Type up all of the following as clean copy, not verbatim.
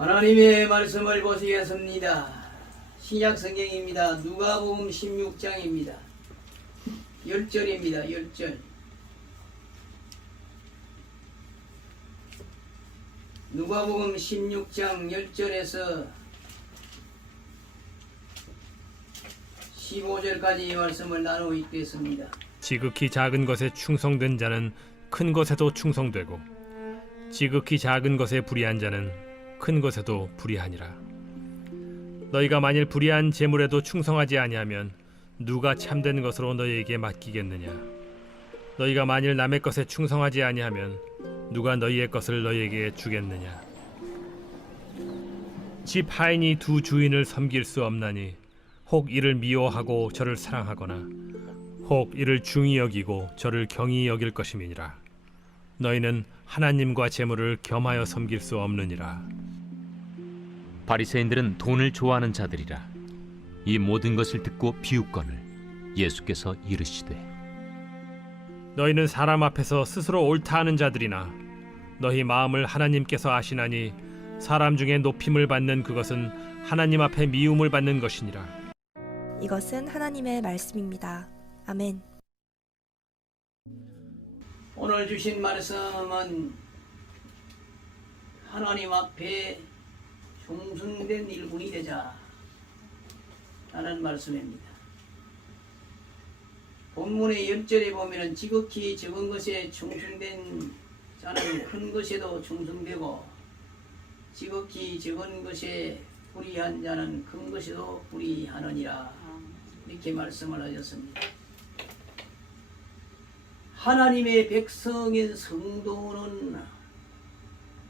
하나님의 말씀을 보시겠습니다. 신약 성경입니다. 누가복음 16장입니다. 10절입니다. 10절. 누가복음 16장 10절에서 15절까지 말씀을 나누고 있겠습니다. 지극히 작은 것에 충성된 자는 큰 것에도 충성되고 지극히 작은 것에 불의한 자는 큰 것에도 불의하니라. 너희가 만일 불의한 재물에도 충성하지 아니하면 누가 참된 것으로 너희에게 맡기겠느냐. 너희가 만일 남의 것에 충성하지 아니하면 누가 너희의 것을 너희에게 주겠느냐. 집 하인이 두 주인을 섬길 수 없나니 혹 이를 미워하고 저를 사랑하거나 혹 이를 중히 여기고 저를 경히 여길 것임이니라. 너희는 하나님과 재물을 겸하여 섬길 수 없느니라. 바리새인들은 돈을 좋아하는 자들이라. 이 모든 것을 듣고 비웃거늘 예수께서 이르시되 너희는 사람 앞에서 스스로 옳다 하는 자들이나 너희 마음을 하나님께서 아시나니 사람 중에 높임을 받는 그것은 하나님 앞에 미움을 받는 것이니라. 이것은 하나님의 말씀입니다. 아멘. 오늘 주신 말씀은 하나님 앞에 충성된 일꾼이 되자 라는 말씀입니다. 본문의 10절에 보면 지극히 적은 것에 충성된 자는 큰 것에도 충성되고 지극히 적은 것에 불의한 자는 큰 것에도 불의하느니라, 이렇게 말씀을 하셨습니다. 하나님의 백성인 성도는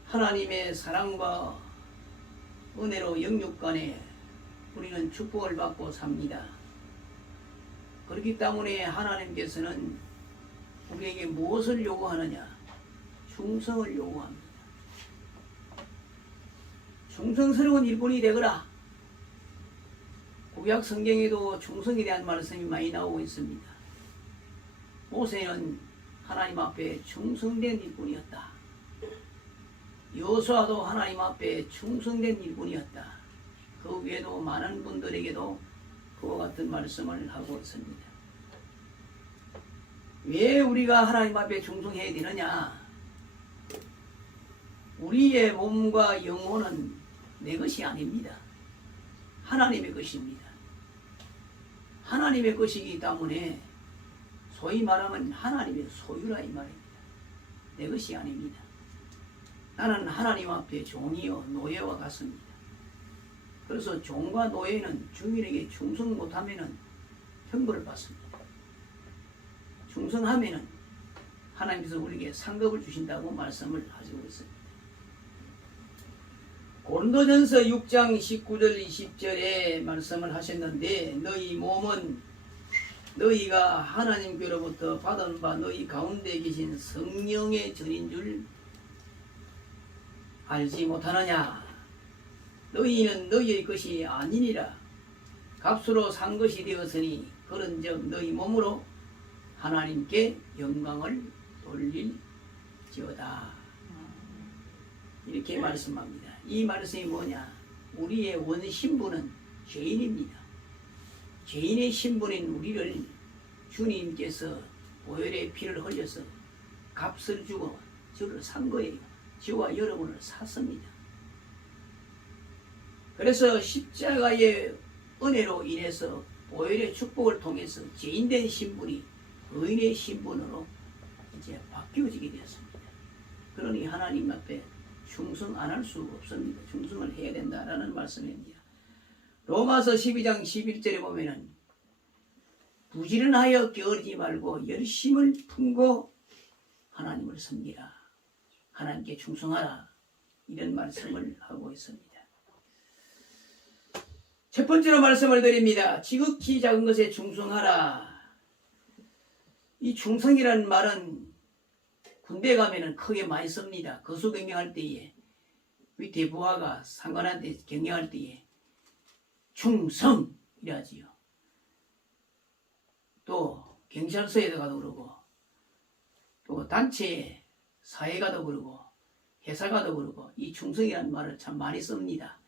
하나님의 사랑과 은혜로 영육간에 우리는 축복을 받고 삽니다. 그렇기 때문에 하나님께서는 우리에게 무엇을 요구하느냐? 충성을 요구합니다. 충성스러운 일꾼이 되거라. 구약 성경에도 충성에 대한 말씀이 많이 나오고 있습니다. 모세는 하나님 앞에 충성된 일꾼이었다. 여호수아도 하나님 앞에 충성된 일꾼이었다. 그 외에도 많은 분들에게도 그와 같은 말씀을 하고 있습니다. 왜 우리가 하나님 앞에 충성해야 되느냐? 우리의 몸과 영혼은 내 것이 아닙니다. 하나님의 것입니다. 하나님의 것이기 때문에 소위 말하면 하나님의 소유라 이 말입니다. 내 것이 아닙니다. 나는 하나님 앞에 종이요 노예와 같습니다. 그래서 종과 노예는 주인에게 충성 못하면 형벌을 받습니다. 충성하면 하나님께서 우리에게 상급을 주신다고 말씀을 하시고 있습니다. 고린도전서 6장 19절 20절에 말씀을 하셨는데 너희 몸은 너희가 하나님께로부터 받은 바 너희 가운데 계신 성령의 전인 줄 알지 못하느냐. 너희는 너희의 것이 아니니라. 값으로 산 것이 되었으니 그런즉 너희 몸으로 하나님께 영광을 돌릴지어다. 이렇게 말씀합니다. 이 말씀이 뭐냐? 우리의 원신부는 죄인입니다. 죄인의 신분인 우리를 주님께서 보혈의 피를 흘려서 값을 주고 저를 산 거예요. 저와 여러분을 샀습니다. 그래서 십자가의 은혜로 인해서 보혈의 축복을 통해서 죄인된 신분이 의인의 신분으로 이제 바뀌어지게 되었습니다. 그러니 하나님 앞에 충성 안 할 수 없습니다. 충성을 해야 된다라는 말씀입니다. 로마서 12장 11절에 보면은 부지런하여 게으르지 말고 열심을 품고 하나님을 섬기라. 하나님께 충성하라. 이런 말씀을 하고 있습니다. 첫 번째로 말씀을 드립니다. 지극히 작은 것에 충성하라. 이 충성이라는 말은 군대 가면은 크게 많이 씁니다. 거수경영할 때에 밑에 부하가 상관한테 경영할 때에 충성이라지요. 또 경찰서에도 가도 그러고 또 단체 사회 가도 그러고 회사가도 그러고 이 충성이라는 말을 참 많이 씁니다.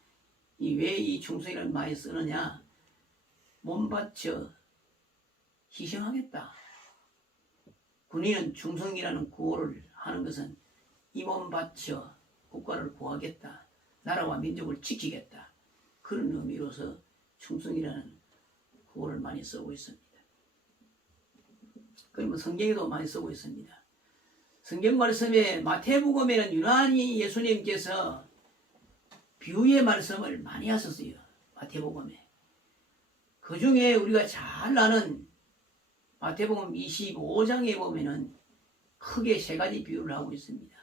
왜 이 충성이라는 말을 쓰느냐? 몸 바쳐 희생하겠다. 군인은 충성이라는 구호를 하는 것은 이 몸 바쳐 국가를 구하겠다. 나라와 민족을 지키겠다. 그런 의미로서 충성이라는 구호를 많이 쓰고 있습니다. 그러면 성경에도 많이 쓰고 있습니다. 성경 말씀에 마태복음에는 유난히 예수님께서 비유의 말씀을 많이 하셨어요. 마태복음에. 그 중에 우리가 잘 아는 마태복음 25장에 보면은 크게 세 가지 비유를 하고 있습니다.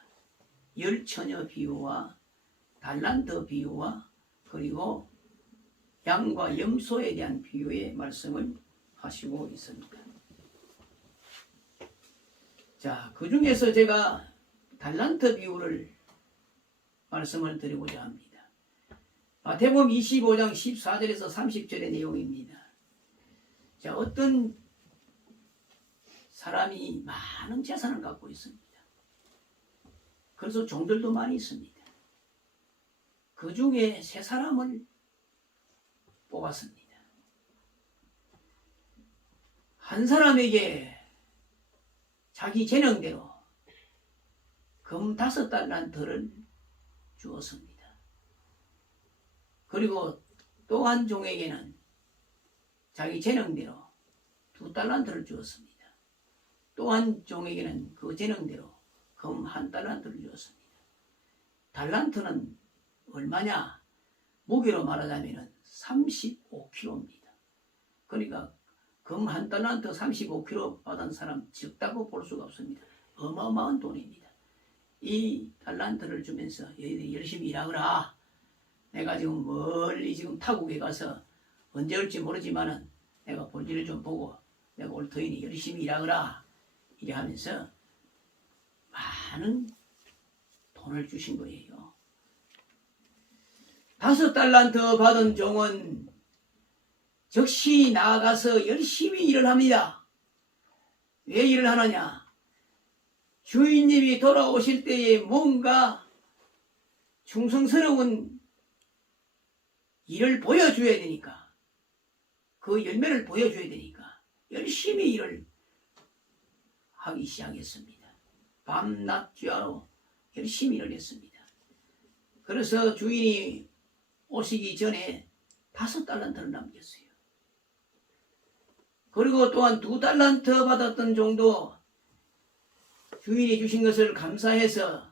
열처녀 비유와 달란트 비유와 그리고 양과 염소에 대한 비유의 말씀을 하시고 있습니다. 자, 그 중에서 제가 달란트 비유를 말씀을 드리고자 합니다. 마태복음 25장 14절에서 30절의 내용입니다. 자, 어떤 사람이 많은 재산을 갖고 있습니다. 그래서 종들도 많이 있습니다. 그 중에 세 사람을 뽑았습니다. 한 사람에게 자기 재능대로 금 5달란트를 주었습니다. 그리고 또 한 종에게는 자기 재능대로 2달란트를 주었습니다. 또 한 종에게는 그 재능대로 금 1달란트를 주었습니다. 달란트는 얼마냐? 무게로 말하자면 35kg입니다. 그러니까 금 1달란트 35kg 받은 사람 적다고 볼 수가 없습니다. 어마어마한 돈입니다. 이 달란트를 주면서 너희들이 열심히 일하거라. 내가 지금 멀리 지금 타국에 가서 언제 올지 모르지만은 내가 볼일을 좀 보고 내가 올 터이니 열심히 일하거라. 이래 하면서 많은 돈을 주신 거예요. 5달란트 받은 종은 즉시 나아가서 열심히 일을 합니다. 왜 일을 하느냐? 주인님이 돌아오실 때에 뭔가 충성스러운 일을 보여줘야 되니까, 그 열매를 보여줘야 되니까 열심히 일을 하기 시작했습니다. 밤낮 쥐하로 열심히 일을 했습니다. 그래서 주인이 오시기 전에 5달란트를 남겼어요. 그리고 또한 2달란트 받았던 종도 주인이 주신 것을 감사해서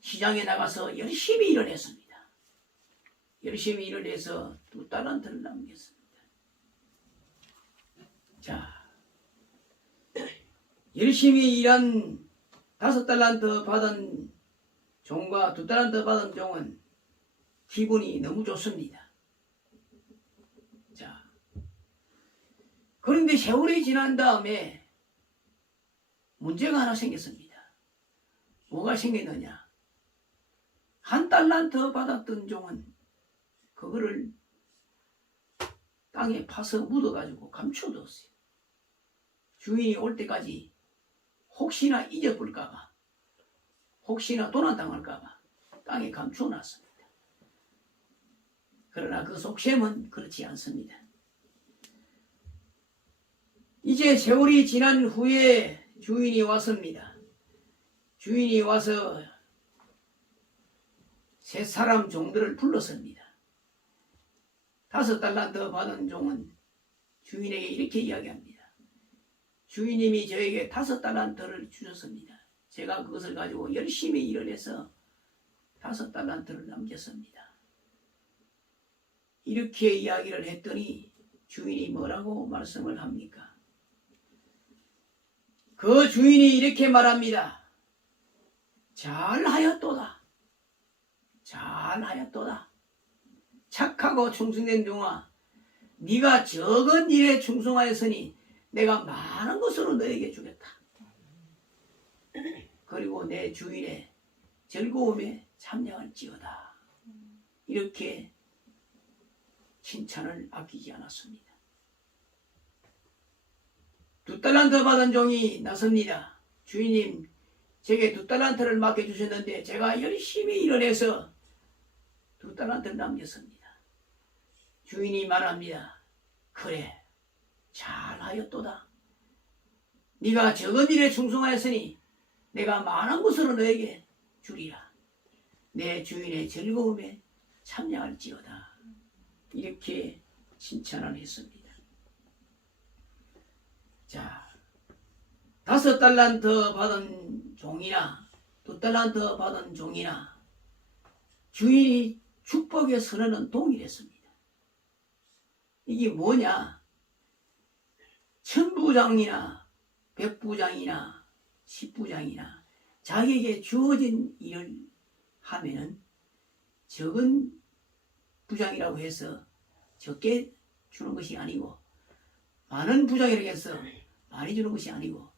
시장에 나가서 열심히 일을 했습니다. 열심히 일을 해서 2달란트를 남겼습니다. 자, 열심히 일한 5달란트 받은 종과 2달란트 받은 종은 기분이 너무 좋습니다. 자, 그런데 세월이 지난 다음에 문제가 하나 생겼습니다. 뭐가 생겼느냐? 1달란트 받았던 종은 그거를 땅에 파서 묻어가지고 감춰뒀어요. 주인이 올 때까지 혹시나 잊어볼까봐, 혹시나 도난당할까봐 땅에 감춰놨습니다. 그러나 그 속셈은 그렇지 않습니다. 이제 세월이 지난 후에 주인이 왔습니다. 주인이 와서 세 사람 종들을 불렀습니다. 5달란트 받은 종은 주인에게 이렇게 이야기합니다. 주인님이 저에게 5달란트를 주셨습니다. 제가 그것을 가지고 열심히 일을 해서 5달란트를 남겼습니다. 이렇게 이야기를 했더니 주인이 뭐라고 말씀을 합니까? 그 주인이 이렇게 말합니다. 잘하였도다. 잘하였도다. 착하고 충성된 종아, 네가 적은 일에 충성하였으니 내가 많은 것으로 너에게 주겠다. 그리고 내 주인의 즐거움에 참여할지어다. 이렇게 칭찬을 아끼지 않았습니다. 2달란트 받은 종이 나섭니다. 주인님, 제게 2달란트를 맡겨주셨는데 제가 열심히 일을 해서 2달란트를 남겼습니다. 주인이 말합니다. 그래, 잘하였도다. 네가 적은 일에 충성하였으니 내가 많은 것으로 너에게 주리라. 내 주인의 즐거움에 참여할지어다. 이렇게 칭찬을 했습니다. 자, 5달란트 받은 종이나 2달란트 받은 종이나 주인이 축복의 선언은 동일했습니다. 이게 뭐냐? 천부장이나 백부장이나 십부장이나 자기에게 주어진 일을 하면은 적은 부장이라고 해서 적게 주는 것이 아니고 많은 부장이라고 해서 많이 주는 것이 아니고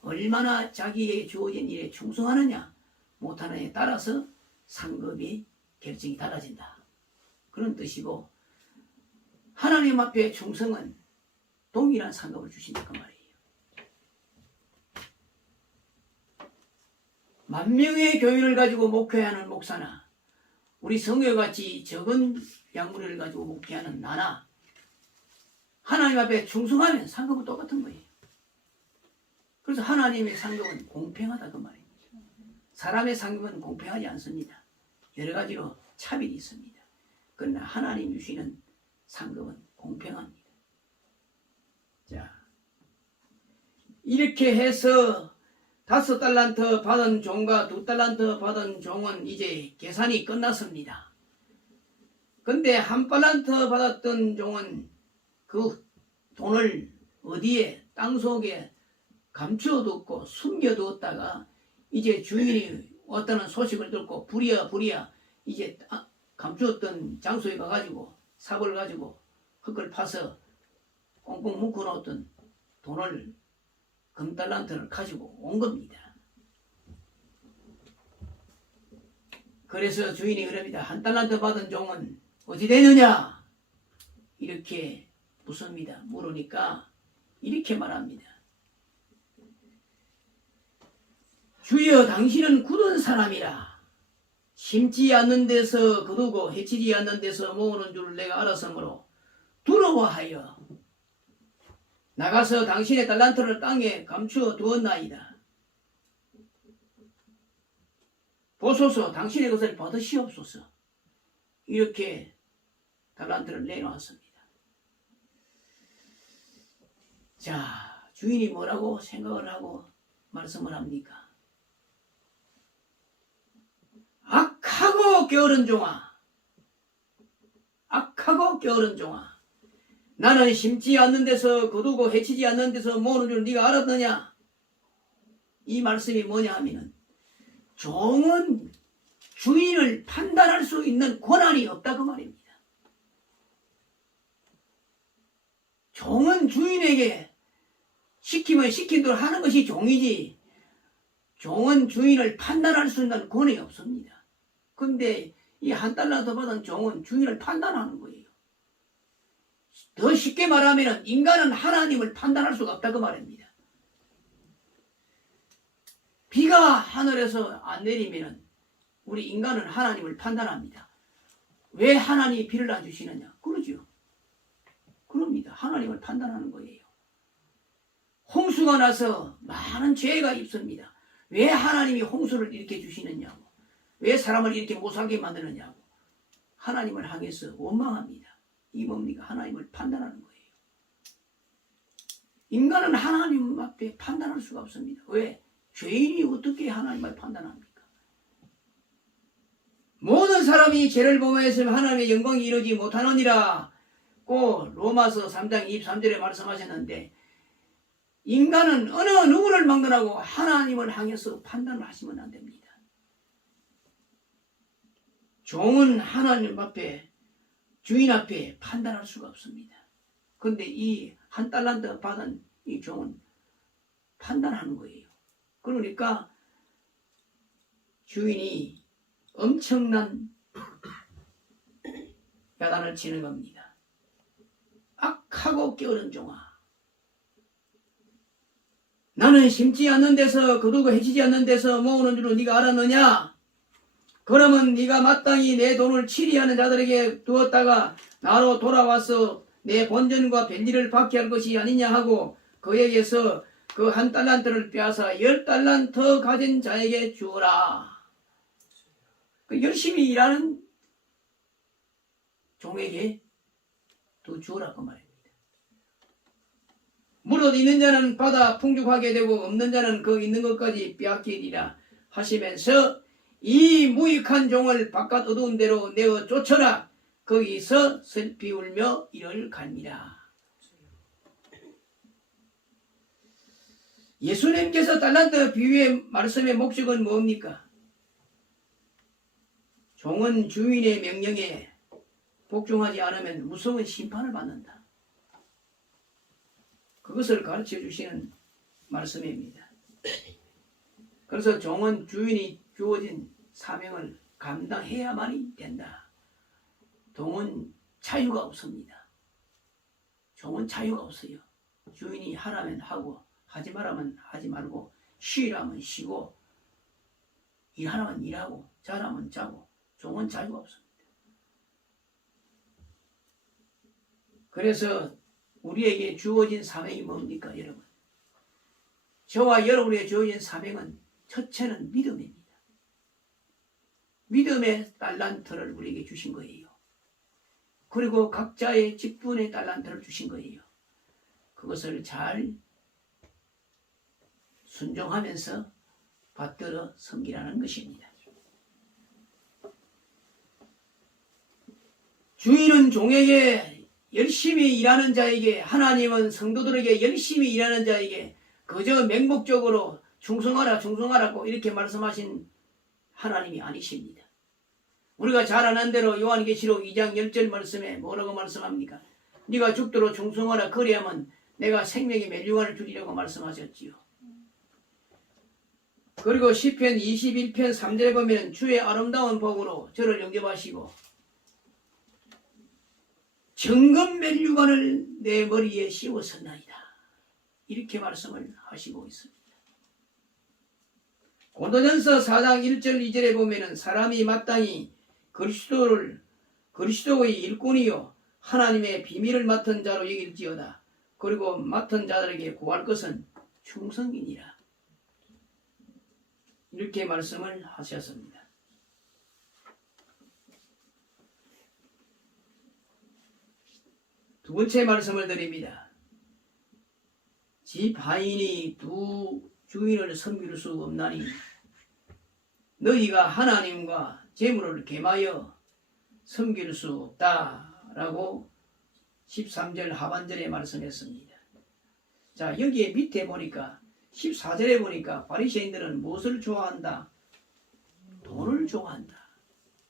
얼마나 자기에게 주어진 일에 충성하느냐 못하느냐에 따라서 상급이 결정이 달라진다. 그런 뜻이고 하나님 앞에 충성은 동일한 상급을 주신다 그 말이에요. 만명의 교인을 가지고 목회하는 목사나 우리 성교같이 적은 양무리를 가지고 목회하는 나나 하나님 앞에 충성하면 상급은 똑같은 거예요. 그래서 하나님의 상급은 공평하다 그 말입니다. 사람의 상급은 공평하지 않습니다. 여러 가지로 차별이 있습니다. 그러나 하나님 주시는 상급은 공평합니다. 자, 이렇게 해서 5달란트 받은 종과 2달란트 받은 종은 이제 계산이 끝났습니다. 근데 1달란트 받았던 종은 그 돈을 어디에 땅속에 감춰뒀고 숨겨두었다가 이제 주인이 왔다는 소식을 듣고 부랴 이제 감추었던 장소에 가가지고 삽을 가지고 흙을 파서 꽁꽁 묶어놓았던 돈을 금달란트를 가지고 온 겁니다. 그래서 주인이 그럽니다. 1달란트 받은 종은 어디 되느냐? 이렇게 묻습니다. 물으니까 이렇게 말합니다. 주여, 당신은 굳은 사람이라 심지 않는 데서 거두고 해치지 않는 데서 모으는 줄 내가 알았으므로 두려워하여 나가서 당신의 달란트를 땅에 감추어 두었나이다. 보소서, 당신의 것을 받으시옵소서. 이렇게 달란트를 내놓았습니다. 자, 주인이 뭐라고 생각을 하고 말씀을 합니까? 악하고 게으른 종아, 악하고 게으른 종아, 나는 심지 않는 데서 거두고 해치지 않는 데서 모으는 줄 네가 알았느냐? 이 말씀이 뭐냐 하면은 종은 주인을 판단할 수 있는 권한이 없다 그 말입니다. 종은 주인에게 시키면 시킨 대로 하는 것이 종이지 종은 주인을 판단할 수 있는 권한이 없습니다. 근데 이 1달란트 받은 종은 주인을 판단하는 거예요. 더 쉽게 말하면 인간은 하나님을 판단할 수가 없다 그 말입니다. 비가 하늘에서 안 내리면 우리 인간은 하나님을 판단합니다. 왜 하나님이 비를 안 주시느냐? 그러죠. 그럽니다. 하나님을 판단하는 거예요. 홍수가 나서 많은 죄가 있습니다. 왜 하나님이 홍수를 이렇게 주시느냐고, 왜 사람을 이렇게 못살게 만드느냐고 하나님을 향해서 원망합니다. 이 뭡니까? 하나님을 판단하는 거예요. 인간은 하나님 앞에 판단할 수가 없습니다. 왜? 죄인이 어떻게 하나님을 판단합니까? 모든 사람이 죄를 범하였으면 하나님의 영광이 이루지 못하느니라 고 로마서 3장 23절에 말씀하셨는데 인간은 어느 누구를 막론하고 하나님을 향해서 판단을 하시면 안 됩니다. 종은 하나님 앞에 주인 앞에 판단할 수가 없습니다. 그런데 이 1달란트 받은 이 종은 판단하는 거예요. 그러니까 주인이 엄청난 야단을 치는 겁니다. 악하고 게으른 종아, 나는 심지 않는 데서 거두고 해치지 않는 데서 모으는 줄을 네가 알았느냐? 그러면 네가 마땅히 내 돈을 치리하는 자들에게 두었다가 나로 돌아와서 내 본전과 별일을 받게 할 것이 아니냐 하고 그에게서 그 1달란트를 빼앗아 10달란트 가진 자에게 주어라. 그 열심히 일하는 종에게 또 주어라 그 말입니다. 무릇 있는 자는 받아 풍족하게 되고 없는 자는 그 있는 것까지 빼앗기리라 하시면서 이 무익한 종을 바깥 어두운 데로 내어 쫓아라. 거기서 슬피 울며 이를 갑니다. 예수님께서 달란트 비유의 말씀의 목적은 뭡니까? 종은 주인의 명령에 복종하지 않으면 무서운 심판을 받는다. 그것을 가르쳐 주시는 말씀입니다. 그래서 종은 주인이 주어진 사명을 감당해야만이 된다. 종은 자유가 없습니다. 종은 자유가 없어요. 주인이 하라면 하고 하지 말라면 하지 말고 쉬라면 쉬고 일하라면 일하고 자라면 자고 종은 자유가 없습니다. 그래서 우리에게 주어진 사명이 뭡니까 여러분? 저와 여러분에게 주어진 사명은 첫째는 믿음입니다. 믿음의 달란트를 우리에게 주신 거예요. 그리고 각자의 직분의 달란트를 주신 거예요. 그것을 잘 순종하면서 받들어 섬기라는 것입니다. 주인은 종에게 열심히 일하는 자에게, 하나님은 성도들에게 열심히 일하는 자에게 그저 맹목적으로 충성하라 충성하라고 이렇게 말씀하신 하나님이 아니십니다. 우리가 잘 아는 대로 요한계시록 2장 10절 말씀에 뭐라고 말씀합니까? 네가 죽도록 충성하라 그리하면 내가 생명의 멸류관을 주리라고 말씀하셨지요. 그리고 시편 21편 3절에 보면 주의 아름다운 복으로 저를 영접하시고 정금 멸류관을 내 머리에 씌웠었나이다. 이렇게 말씀을 하시고 있습니다. 고린도전서 4장 1절 2절에 보면 사람이 마땅히 그리스도의 일꾼이요 하나님의 비밀을 맡은 자로 여길지어다. 그리고 맡은 자들에게 구할 것은 충성이니라. 이렇게 말씀을 하셨습니다. 두 번째 말씀을 드립니다. 집 하인이 두 주인을 섬길 수 없나니 너희가 하나님과 재물을 겸하여 섬길 수 없다라고 13절 하반절에 말씀했습니다. 자, 여기에 밑에 보니까 14절에 보니까 바리새인들은 무엇을 좋아한다? 돈을 좋아한다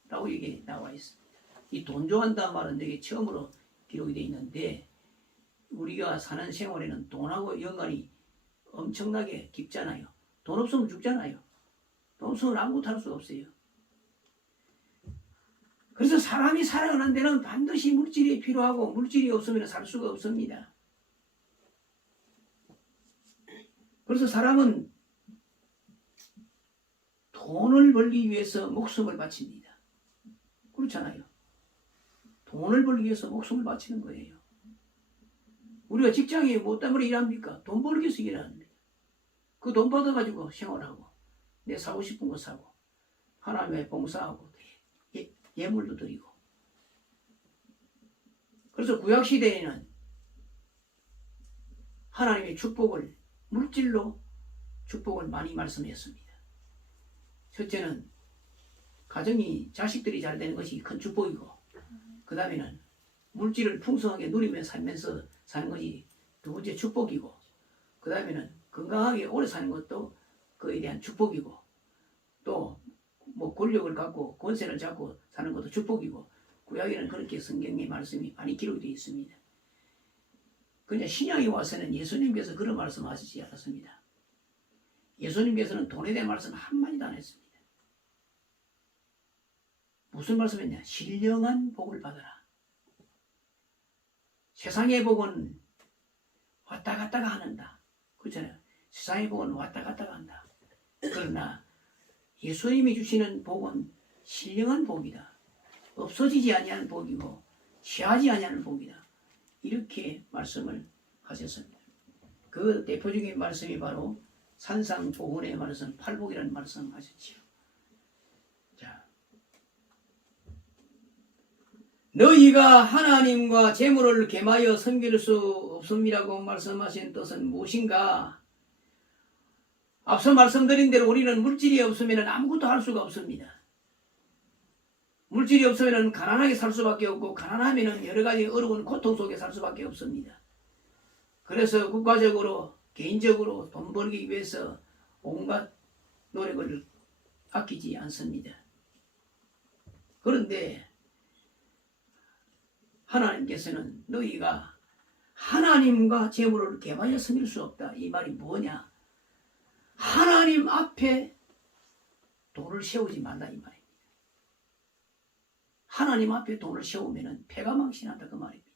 라고 여기 나와 있습니다. 이 돈 좋아한다 말은 여기 처음으로 기록이 되어 있는데 우리가 사는 생활에는 돈하고 연관이 엄청나게 깊잖아요. 돈 없으면 죽잖아요. 돈 없으면 아무것도 할 수가 없어요. 그래서 사람이 살아가는 데는 반드시 물질이 필요하고 물질이 없으면 살 수가 없습니다. 그래서 사람은 돈을 벌기 위해서 목숨을 바칩니다. 그렇잖아요. 돈을 벌기 위해서 목숨을 바치는 거예요. 우리가 직장에 뭐 때문에 일합니까? 돈 벌기 위해서 일합니다. 그 돈 받아가지고 생활하고 내 사고 싶은 거 사고 하나님의 봉사하고 예물도 드리고. 그래서 구약시대에는 하나님의 축복을 물질로 축복을 많이 말씀했습니다. 첫째는 가정이 자식들이 잘 되는 것이 큰 축복이고 그 다음에는 물질을 풍성하게 누리며 살면서 사는 것이 두 번째 축복이고 그 다음에는 건강하게 오래 사는 것도 그에 대한 축복이고 또 뭐 권력을 갖고 권세를 잡고 사는 것도 축복이고 구약에는 그렇게 성경의 말씀이 많이 기록이 되어 있습니다. 그런데 신약에 와서는 예수님께서 그런 말씀하시지 않았습니다. 예수님께서는 돈에 대한 말씀 한마디도 안 했습니다. 무슨 말씀했냐? 신령한 복을 받아라. 세상의 복은 왔다 갔다가 하는다. 그렇잖아요. 세상의 복은 왔다 갔다 간다. 그러나 예수님이 주시는 복은 신령한 복이다. 없어지지 아니하는 복이고 취하지 아니하는 복이다. 이렇게 말씀을 하셨습니다. 그 대표적인 말씀이 바로 산상보훈의 말씀, 팔복이라는 말씀 하셨지요. 자, 너희가 하나님과 재물을 겸하여 섬길 수 없음이라고 말씀하신 뜻은 무엇인가? 앞서 말씀드린 대로 우리는 물질이 없으면 아무것도 할 수가 없습니다. 물질이 없으면 가난하게 살 수밖에 없고, 가난하면 여러 가지 어려운 고통 속에 살 수밖에 없습니다. 그래서 국가적으로, 개인적으로 돈 벌기 위해서 온갖 노력을 아끼지 않습니다. 그런데 하나님께서는 너희가 하나님과 재물을 겸하여 섬길 수 없다. 이 말이 뭐냐? 하나님 앞에 돈을 세우지 말라 이 말입니다. 하나님 앞에 돈을 세우면 패가 망신한다 그 말입니다.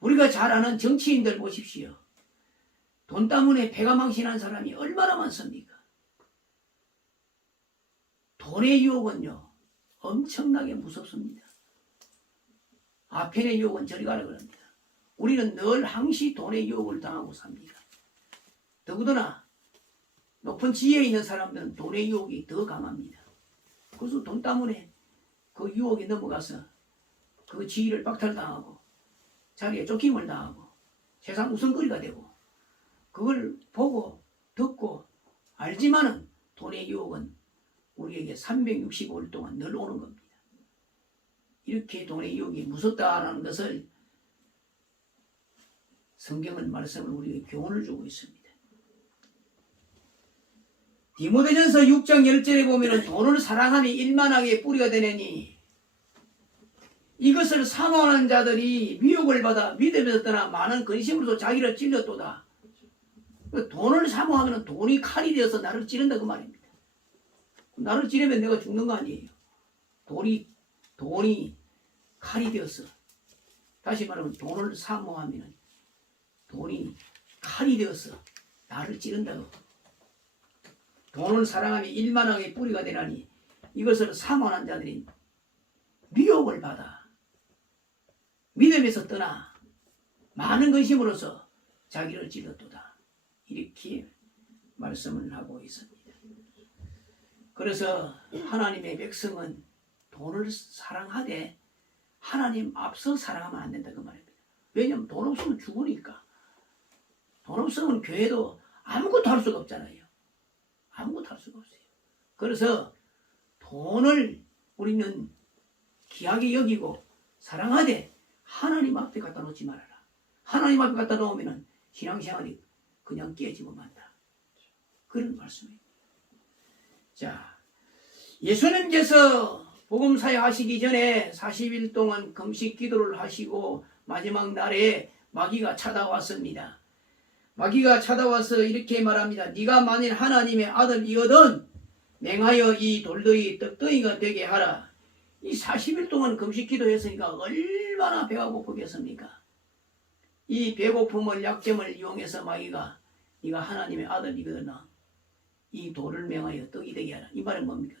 우리가 잘 아는 정치인들 보십시오. 돈 때문에 패가 망신한 사람이 얼마나 많습니까? 돈의 유혹은요 엄청나게 무섭습니다. 아편의 유혹은 저리 가라 그럽니다. 우리는 늘 항시 돈의 유혹을 당하고 삽니다. 더구나 높은 지혜에 있는 사람들은 돈의 유혹이 더 강합니다. 그래서 돈 때문에 그 유혹에 넘어가서 그 지위를 박탈당하고 자리에 쫓김을 당하고 세상 우선거리가 되고, 그걸 보고 듣고 알지만은 돈의 유혹은 우리에게 365일 동안 늘 오는 겁니다. 이렇게 돈의 유혹이 무섭다라는 것을 성경은 말씀을 우리에게 교훈을 주고 있습니다. 디모데전서 6장 10절에 보면 돈을 사랑함이 일만하게 뿌리가 되느니 이것을 사모하는 자들이 미혹을 받아 믿음에서 떠나 많은 근심으로서 자기를 찔렸도다. 돈을 사모하면 돈이 칼이 되어서 나를 찌른다 그 말입니다. 나를 찌르면 내가 죽는 거 아니에요. 돈이 칼이 되어서, 다시 말하면 돈을 사모하면 돈이 칼이 되어서 나를 찌른다고. 돈을 사랑하며 일만하게 뿌리가 되나니 이것을 사모하는 자들이 미혹을 받아 믿음에서 떠나 많은 근심으로서 자기를 찔렀도다. 이렇게 말씀을 하고 있습니다. 그래서 하나님의 백성은 돈을 사랑하되 하나님 앞서 사랑하면 안 된다 그 말입니다. 왜냐하면 돈 없으면 죽으니까. 돈 없으면 교회도 아무것도 할 수가 없잖아요. 아무것도 할 수가 없어요. 그래서 돈을 우리는 귀하게 여기고 사랑하되 하나님 앞에 갖다 놓지 말아라. 하나님 앞에 갖다 놓으면 신앙생활이 그냥 깨지고 만다. 그런 말씀입니다. 자, 예수님께서 복음 사역하시기 전에 40일 동안 금식 기도를 하시고 마지막 날에 마귀가 찾아왔습니다. 마귀가 찾아와서 이렇게 말합니다. 네가 만일 하나님의 아들이거든 맹하여 이 돌들이 떡덩이가 되게 하라. 이 40일 동안 금식 기도했으니까 얼마나 배가 고프겠습니까? 이 배고픔을 약점을 이용해서 마귀가 네가 하나님의 아들이거든 이 돌을 맹하여 떡이 되게 하라. 이 말은 뭡니까?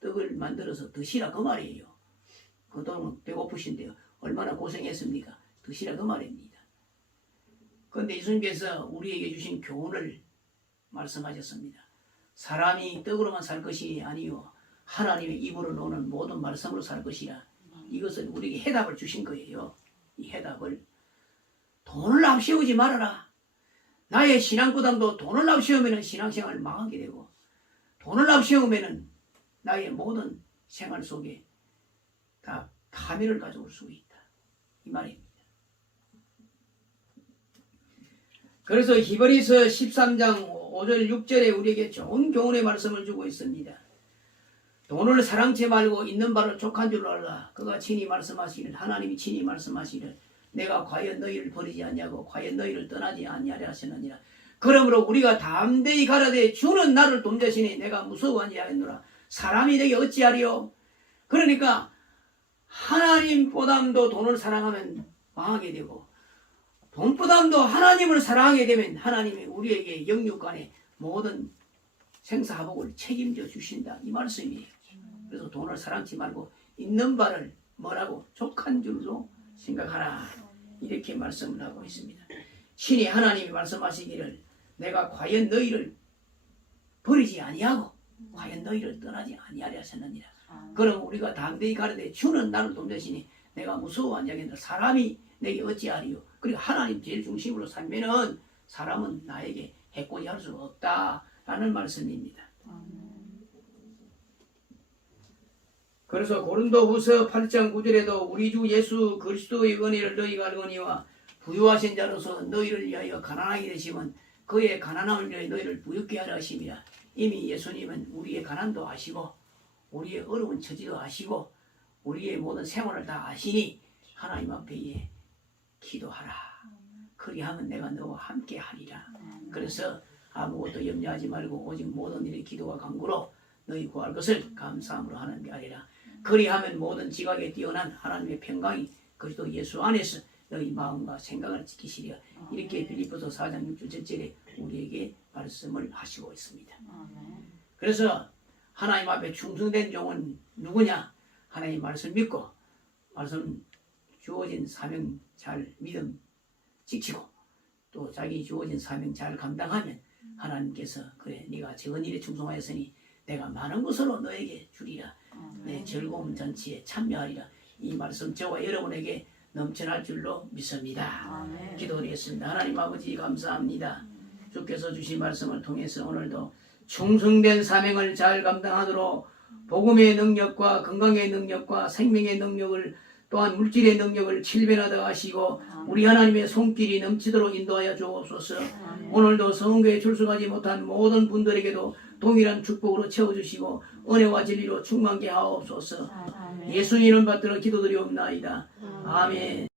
떡을 만들어서 드시라 그 말이에요. 그동안 배고프신데요. 얼마나 고생했습니까? 드시라 그 말입니다. 그런데 예수님께서 우리에게 주신 교훈을 말씀하셨습니다. 사람이 떡으로만 살 것이 아니요 하나님의 입으로 나오는 모든 말씀으로 살 것이라. 이것을 우리에게 해답을 주신 거예요. 이 해답을 돈을 앞세우지 말아라. 나의 신앙부담도 돈을 앞세우면 신앙생활을 망하게 되고 돈을 앞세우면 나의 모든 생활 속에 다 파멸을 가져올 수 있다. 이 말입니다. 그래서 히브리서 13장 5절 6절에 우리에게 좋은 교훈의 말씀을 주고 있습니다. 돈을 사랑치 말고 있는 바를 족한 줄 알라. 그가 친히 말씀하시길 하나님이 친히 말씀하시길 내가 과연 너희를 버리지 않냐고 과연 너희를 떠나지 않냐려 하시느니라. 그러므로 우리가 담대히 가라되 주는 나를 돕자시니 내가 무서워하지 않노라. 사람이 되게 어찌하리요. 그러니까 하나님보다도 돈을 사랑하면 망하게 되고 돈보다도 하나님을 사랑하게 되면 하나님이 우리에게 영육간의 모든 생사화복을 책임져 주신다 이 말씀이에요. 그래서 돈을 사랑치 말고 있는 바를 뭐라고 족한 줄로 생각하라 이렇게 말씀을 하고 있습니다. 신이 하나님이 말씀하시기를 내가 과연 너희를 버리지 아니하고 과연 너희를 떠나지 아니하려 하셨느니라. 그럼 우리가 담대히 가르되 주는 나를 돕으시니 내가 무서워하지 않겠다. 사람이 내게 어찌하리요. 그리고 하나님 제일 중심으로 살면은 사람은 나에게 해코지 할 수 없다라는 말씀입니다. 그래서 고린도후서 8장 9절에도 우리 주 예수 그리스도의 은혜를 너희가 알거니와 부유하신 자로서 너희를 위하여 가난하게 되시면 그의 가난함을 위하여 너희를 부유케 하려 하심이라. 이미 예수님은 우리의 가난도 아시고 우리의 어려운 처지도 아시고 우리의 모든 생활을 다 아시니 하나님 앞에 기도하라. 그리하면 내가 너와 함께 하리라. 그래서 아무것도 염려하지 말고 오직 모든 일의 기도와 간구로 너희 구할 것을 감사함으로 하는 게 아니라 그리하면 모든 지각에 뛰어난 하나님의 평강이 그리스도 예수 안에서 너희 마음과 생각을 지키시리라. 이렇게 빌립보서 4장 6절 7절에 우리에게 말씀을 하시고 있습니다. 그래서 하나님 앞에 충성된 종은 누구냐? 하나님 말씀 믿고 말씀 주어진 사명 잘 믿음 지키고 또 자기 주어진 사명 잘 감당하면 하나님께서 그래 네가 적은 일에 충성하였으니 내가 많은 것으로 너에게 주리라. 내 즐거운 잔치에 참여하리라. 이 말씀 저와 여러분에게 넘쳐날 줄로 믿습니다. 기도드리겠습니다. 하나님 아버지 감사합니다. 주께서 주신 말씀을 통해서 오늘도 충성된 사명을 잘 감당하도록 복음의 능력과 건강의 능력과 생명의 능력을 또한 물질의 능력을 칠변하다 하시고 우리 하나님의 손길이 넘치도록 인도하여 주옵소서. 오늘도 성교에 출석하지 못한 모든 분들에게도 동일한 축복으로 채워주시고 은혜와 진리로 충만케 하옵소서. 예수님 이름 받들어 기도드리옵나이다. 아멘.